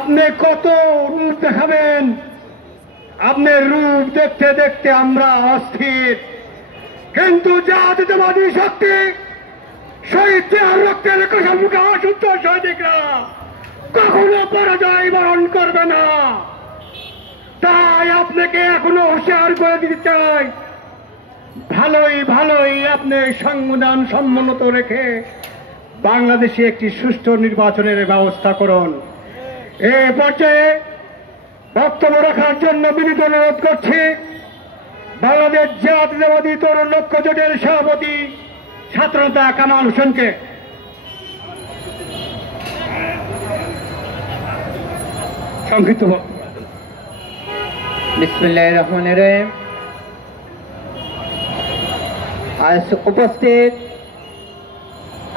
আপনি কত রূপ দেখাবেন? আপনার রূপ দেখতে দেখতে আমরা অস্থির, কিন্তু জাতীয়তাবাদী শক্তি শহীদ আর রক্তের সম্মুখে অশুদ্ধ সৈনিকরা কখনো পরাজয় বরণ করবে না। তাই আপনাকে এখনো হুঁশিয়ার করে দিতে চাই, ভালোই আপনি সংবিধান সম্মত রেখে বাংলাদেশে একটি সুষ্ঠু নির্বাচনের ব্যবস্থা করুন। এ পর্যায়ে বক্তব্য রাখার জন্য বিনীত অনুরোধ করছি বাংলাদেশ জাতীয়তাবাদী তরুণ লক্ষ্য জোটের সভাপতি ছাত্রনেতা কামাল হোসেনকে। সংক্ষিপ্ত বিসমিল্লাহির রহমানির রহিম। আজ উপস্থিত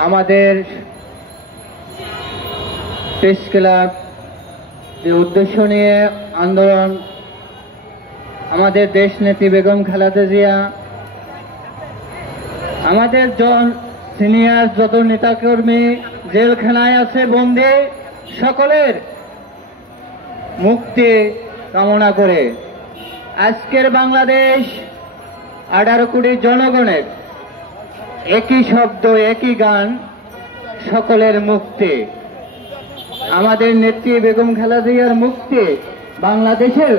আমাদের প্রেস ক্লাব যে উদ্দেশ্য নিয়ে আন্দোলন, আমাদের দেশ নেত্রী বেগম খালেদা জিয়া, আমাদের সিনিয়র যত নেতাকর্মী জেলখানায় আছে বন্দী, সকলের মুক্তি কামনা করে আজকের বাংলাদেশ 18 কোটি জনগণের একই শব্দ, একই গান, সকলের মুক্তি, আমাদের নেত্রী বেগম খালেদা জিয়ার মুক্তি বাংলাদেশের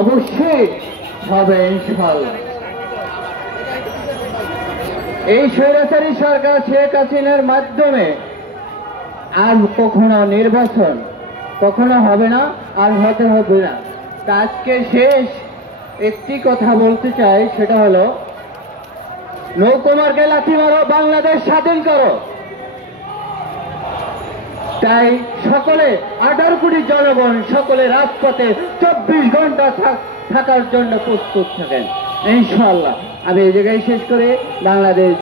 অবশ্যই হবে ইনশাআল্লাহ। এই স্বৈরাচারী সরকার শেখ হাসিনার মাধ্যমে আর কখনো নির্বাচন কখনো হবে না, আর হতে হবে না। আজকে শেষ একটি কথা বলতে চাই, সেটা হলো নৌকুমারকে লাথি মারো, বাংলাদেশ স্বাধীন করো। তাই সকলে 18 কোটি জনগণ সকলে রাজপথে 24 ঘন্টা থাকার জন্য প্রস্তুত থাকেন ইনশাআল্লাহ। আমি এই জায়গায় শেষ করে বাংলাদেশ